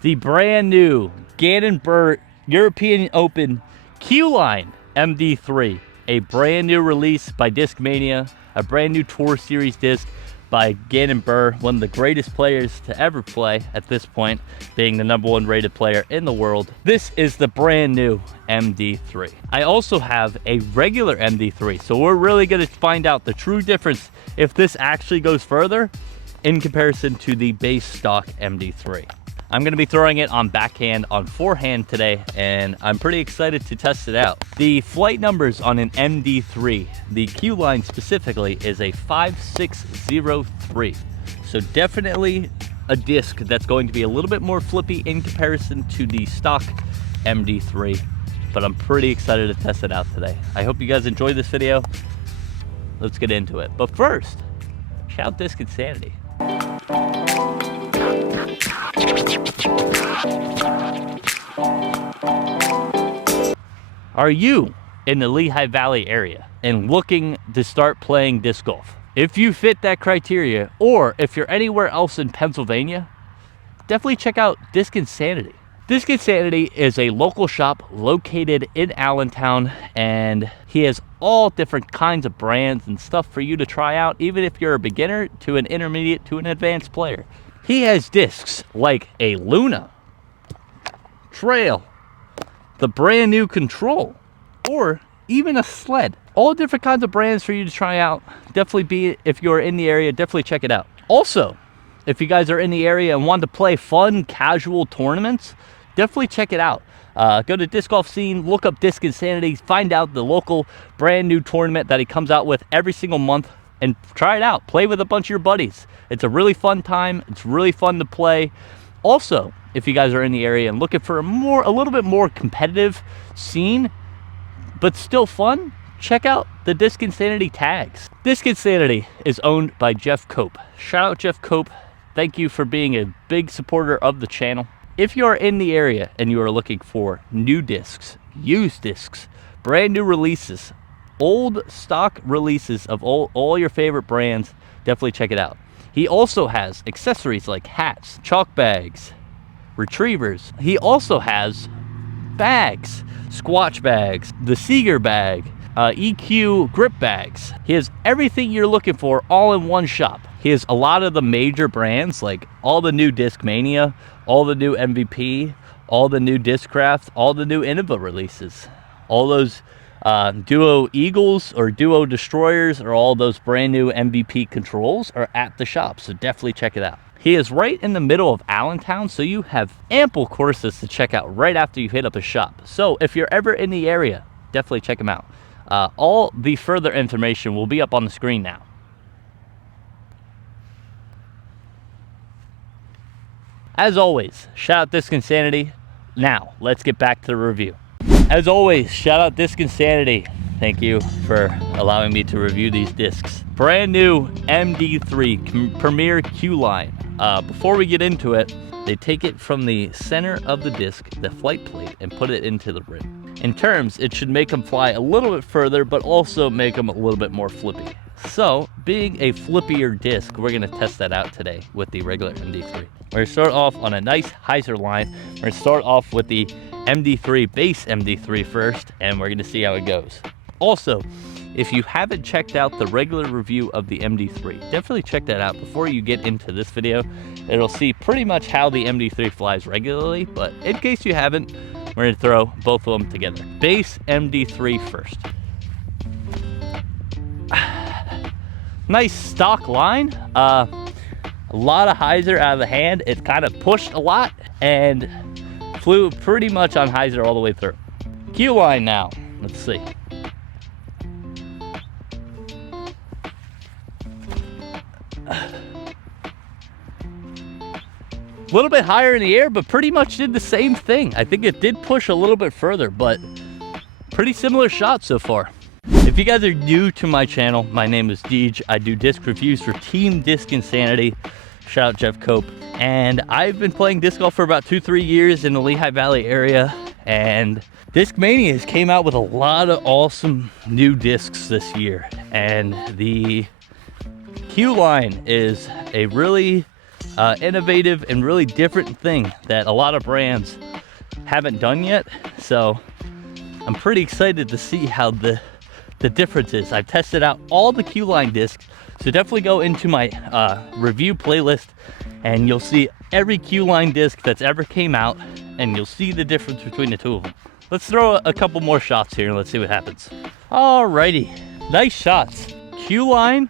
the brand new Gannon Buhr European Open Q-Line MD3, a brand new release by Discmania, a brand new Tour Series disc by Gannon Buhr, one of the greatest players to ever play at this point, being the #1 rated player in the world. This is the brand new MD3. I also have a regular MD3, so we're really going to find out the true difference if this actually goes further in comparison to the base stock MD3. I'm going to be throwing it on backhand, on forehand today, and I'm pretty excited to test it out. The flight numbers on an MD3, the Q line specifically, is a 5603. So definitely a disc that's going to be a little bit more flippy in comparison to the stock MD3, but I'm pretty excited to test it out today. I hope you guys enjoyed this video. Let's get into it. But first, shout out Disc Insanity. Are you in the Lehigh Valley area and looking to start playing disc golf? If you fit that criteria, or if you're anywhere else in Pennsylvania, definitely check out Disc Insanity. Disc Insanity is a local shop located in Allentown, and he has all different kinds of brands and stuff for you to try out, even if you're a beginner to an intermediate to an advanced player. He has discs like a Luna, Trail, the brand new Control, or even a Sled. All different kinds of brands for you to try out. If you're in the area, definitely check it out. Also, if you guys are in the area and want to play fun, casual tournaments, definitely check it out. Go to Disc Golf Scene, look up Disc Insanity, find out the local brand new tournament that he comes out with every single month, and try it out. Play with a bunch of your buddies. It's a really fun time. It's really fun to play. Also, if you guys are in the area and looking for a little bit more competitive scene, but still fun, check out the Disc Insanity tags. Disc Insanity is owned by Jeff Cope. Shout out Jeff Cope. Thank you for being a big supporter of the channel. If you are in the area and you are looking for new discs, used discs, brand new releases, old stock releases of all your favorite brands, definitely check it out. He also has accessories like hats, chalk bags, retrievers. He also has bags, Squatch bags, the Seeger bag, EQ grip bags. He has everything you're looking for all in one shop. He has a lot of the major brands, like all the new Discmania, all the new MVP, all the new Discraft, all the new Innova releases, all those Duo Eagles or Duo Destroyers, or all those brand new MVP controls are at the shop, so definitely check it out. He is right in the middle of Allentown, so you have ample courses to check out right after you hit up a shop. So if you're ever in the area, definitely check him out. All the further information will be up on the screen now. As always, shout out Disc Insanity. Now, let's get back to the review. As always, shout out Disc Insanity. Thank you for allowing me to review these discs. Brand new MD3 Premier Q line. Before we get into it, they take it from the center of the disc, the flight plate, and put it into the rim. In terms, it should make them fly a little bit further, but also make them a little bit more flippy. So, being a flippier disc, we're gonna test that out today with the regular MD3. We're gonna start off on a nice hyzer line. We're gonna start off with the MD3, base MD3 first, and we're gonna see how it goes. Also, if you haven't checked out the regular review of the MD3, definitely check that out before you get into this video. It'll see pretty much how the MD3 flies regularly, but in case you haven't, we're gonna throw both of them together. Base MD3 first. Nice stock line. A lot of hyzer out of the hand. It kind of pushed a lot and flew pretty much on hyzer all the way through. Q line now. Let's see. A little bit higher in the air, but pretty much did the same thing. I think it did push a little bit further, but pretty similar shot so far. If you guys are new to my channel, my name is Deej. I do disc reviews for Team Disc Insanity. Shout out Jeff Cope. And I've been playing disc golf for about 2-3 years in the Lehigh Valley area. And Discmania has came out with a lot of awesome new discs this year. And the Q line is a really innovative and really different thing that a lot of brands haven't done yet. So I'm pretty excited to see how the difference is. I've tested out all the Q-line discs, so definitely go into my review playlist and you'll see every Q-line disc that's ever came out, and you'll see the difference between the two of them. Let's throw a couple more shots here and let's see what happens. Alrighty, nice shots. Q-line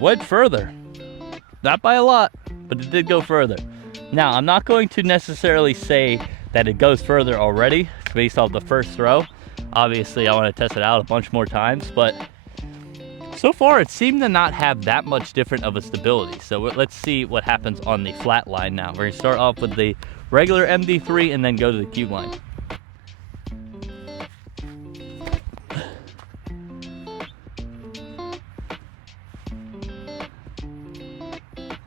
went further. Not by a lot, but it did go further. Now, I'm not going to necessarily say that it goes further already based off the first throw. Obviously, I want to test it out a bunch more times, but so far it seemed to not have that much different of a stability. So let's see what happens on the flat line now. We're gonna start off with the regular MD3 and then go to the Q-line.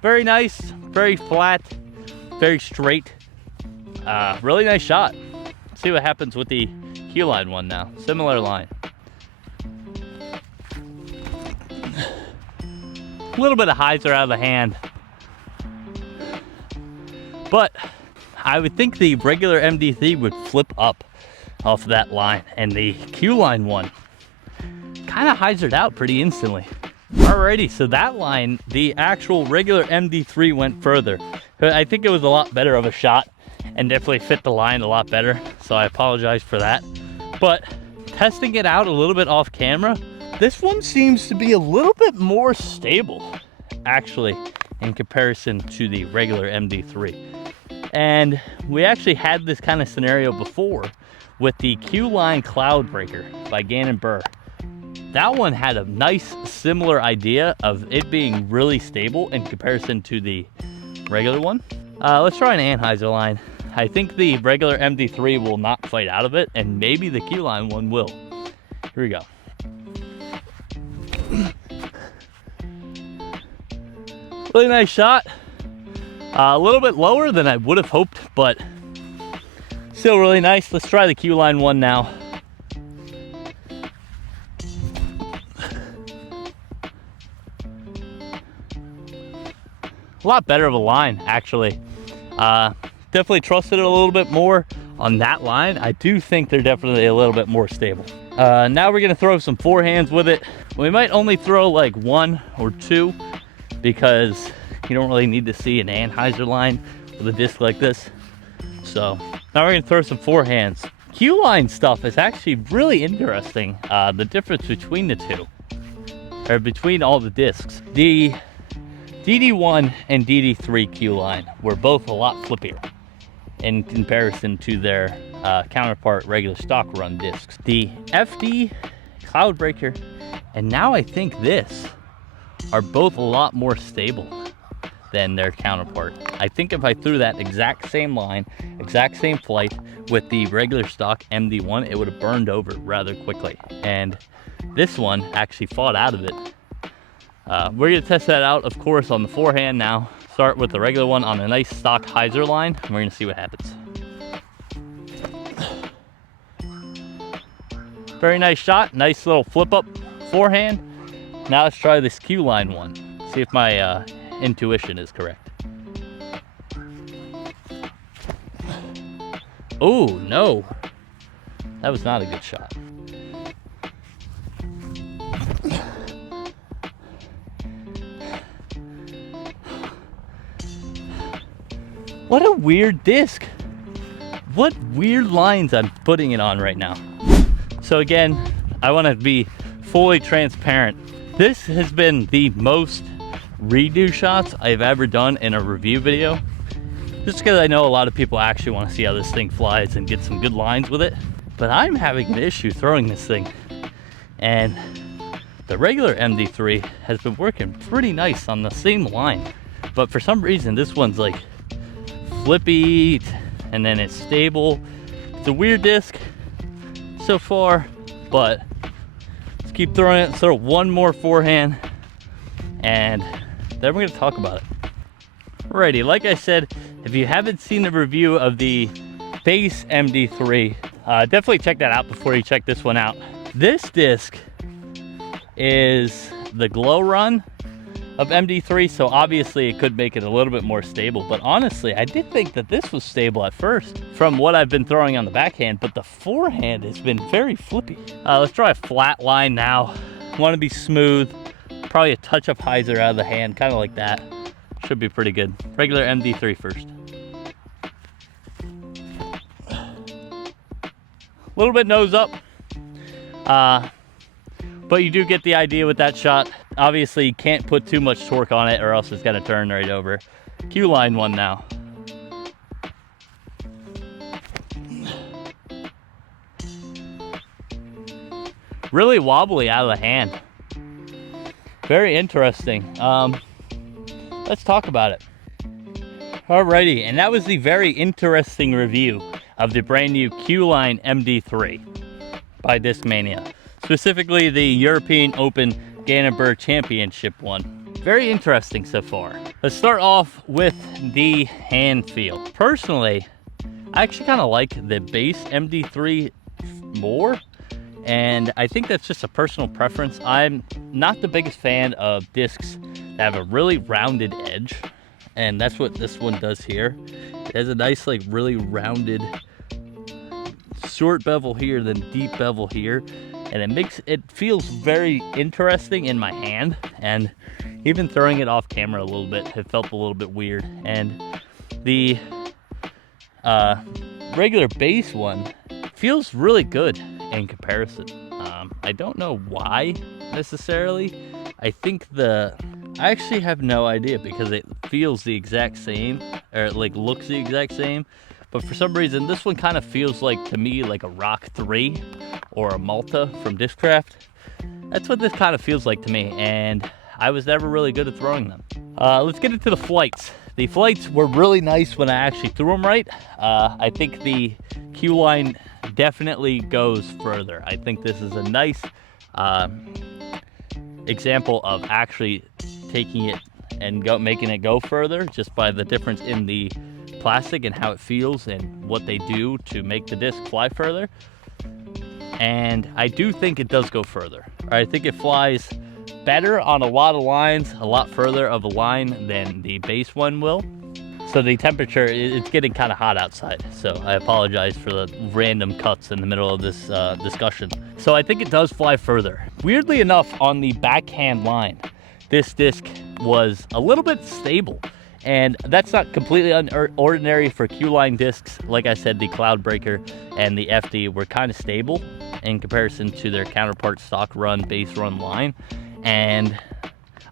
Very nice, very flat, very straight. Really nice shot. Let's see what happens with the Q-line one now. Similar line. A little bit of hyzer out of the hand, but I would think the regular MD3 would flip up off of that line, and the Q-line one kind of hyzered out pretty instantly. Alrighty, so that line, the actual regular MD3 went further. I think it was a lot better of a shot and definitely fit the line a lot better, so I apologize for that. But testing it out a little bit off camera, this one seems to be a little bit more stable, actually, in comparison to the regular MD3. And we actually had this kind of scenario before with the Q-line Cloud Breaker by Gannon Buhr. That one had a nice similar idea of it being really stable in comparison to the regular one. Let's try an anhyzer line. I think the regular MD3 will not fight out of it, and maybe the Q-line one will. Here we go. Really nice shot. A little bit lower than I would have hoped, but still really nice. Let's try the Q-line one now. A lot better of a line, actually. Definitely trusted it a little bit more on that line. I do think they're definitely a little bit more stable. Now we're gonna throw some forehands with it. We might only throw like 1 or 2 because you don't really need to see an anhyzer line with a disc like this. So now we're gonna throw some forehands. Q-line stuff is actually really interesting. The difference between the two, or between all the discs. The DD1 and DD3 Q-line were both a lot flippier in comparison to their counterpart regular stock run discs. The FD, Cloud Breaker, and now I think this are both a lot more stable than their counterpart. I think if I threw that exact same line, exact same flight with the regular stock MD1, it would have burned over rather quickly. And this one actually fought out of it. We're gonna test that out, of course, on the forehand now. Start with the regular one on a nice stock hyzer line, and we're gonna see what happens. Very nice shot, nice little flip up forehand. Now let's try this Q-line one. See if my intuition is correct. Oh, no. That was not a good shot. What a weird disc. What weird lines I'm putting it on right now. So again, I want to be fully transparent. This has been the most redo shots I've ever done in a review video. Just because I know a lot of people actually want to see how this thing flies and get some good lines with it. But I'm having an issue throwing this thing. And the regular MD3 has been working pretty nice on the same line. But for some reason, this one's like flippy, and then it's stable. It's a weird disc so far, but let's keep throwing it. Throw one more forehand, and then we're gonna talk about it. Alrighty, like I said, if you haven't seen the review of the base MD3, definitely check that out before you check this one out. This disc is the Glow Run of MD3, so obviously it could make it a little bit more stable. But honestly, I did think that this was stable at first from what I've been throwing on the backhand, but the forehand has been very flippy. Let's try a flat line now. Want to be smooth, probably a touch of hyzer out of the hand, kind of like that. Should be pretty good. Regular MD3 first. A little bit nose up, but you do get the idea with that shot. Obviously, you can't put too much torque on it or else it's gonna turn right over. Q line one now. Really wobbly out of the hand. Very interesting. Let's talk about it. Alrighty, and that was the very interesting review of the brand new Q-Line MD3 by Discmania. Specifically the European Open Gannon Championship one. Very interesting so far. Let's start off with the hand feel. Personally, I actually kind of like the base MD3 more, and I think that's just a personal preference. I'm not the biggest fan of discs that have a really rounded edge, and that's what this one does here. It has a nice, like, really rounded short bevel here, then deep bevel here, and it feels very interesting in my hand. And even throwing it off camera a little bit, it felt a little bit weird. And the regular base one feels really good in comparison. I don't know why necessarily. I actually have no idea, because it feels the exact same, or it like looks the exact same, but for some reason this one kind of feels like, to me, like a Rock 3 or a Malta from Discraft. That's what this kind of feels like to me, and I was never really good at throwing them. Let's get into the flights. The flights were really nice when I actually threw them right. I think the Q-Line definitely goes further. I think this is a nice example of actually taking it and making it go further, just by the difference in the plastic and how it feels and what they do to make the disc fly further. And I do think it does go further. I think it flies better on a lot of lines, a lot further of a line than the base one will. So the temperature, it's getting kind of hot outside, so I apologize for the random cuts in the middle of this discussion. So I think it does fly further. Weirdly enough, on the backhand line, this disc was a little bit stable, and that's not completely ordinary for Q-Line discs. Like I said, the Cloudbreaker and the FD were kind of stable in comparison to their counterpart stock run, base run line, and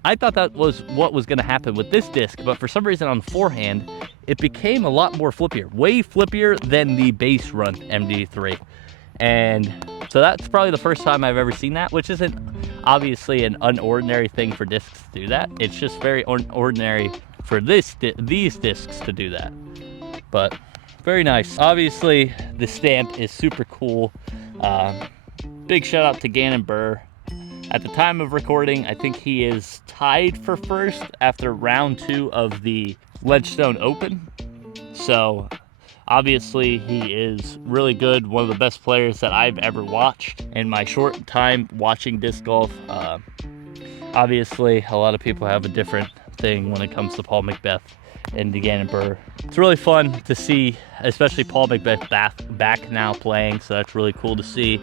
I thought that was what was going to happen with this disc, but for some reason on the forehand, it became a lot more flippier, way flippier than the base run MD3. And so that's probably the first time I've ever seen that, which isn't obviously an unordinary thing for discs to do that. It's just very ordinary for these discs to do that. But very nice. Obviously, the stamp is super cool. Big shout out to Gannon Buhr. At the time of recording, I think he is tied for first after round 2 of the Ledgestone Open. So obviously he is really good, one of the best players that I've ever watched in my short time watching disc golf. Obviously a lot of people have a different thing when it comes to Paul McBeth and Gannon Buhr. It's really fun to see, especially Paul McBeth back now playing, so that's really cool to see.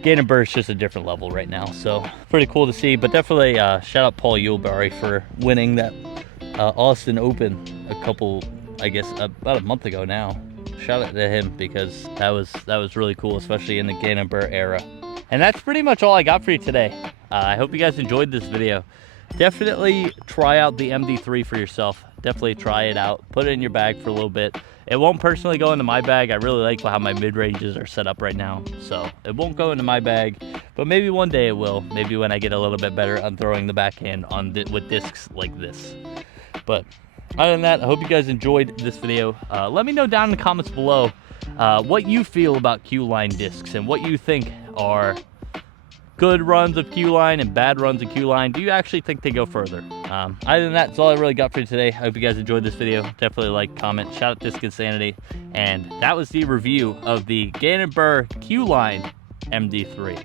Gannon Buhr is just a different level right now, so pretty cool to see. But definitely shout out Paul Ulibarri for winning that Austin Open I guess about a month ago now. Shout out to him, because that was really cool, especially in the Gannon Buhr era. And that's pretty much all I got for you today. I hope you guys enjoyed this video. Definitely try out the MD3 for yourself. Definitely try it out. Put it in your bag for a little bit. It won't personally go into my bag. I really like how my mid-ranges are set up right now, so it won't go into my bag, but maybe one day it will. Maybe when I get a little bit better on throwing the backhand with discs like this. But other than that, I hope you guys enjoyed this video. Let me know down in the comments below what you feel about Q-Line discs and what you think are good runs of Q-Line and bad runs of Q-Line. Do you actually think they go further? Other than that, that's all I really got for you today. I hope you guys enjoyed this video. Definitely like, comment, shout out Disc Insanity. And that was the review of the Gannon Buhr Q-Line MD3.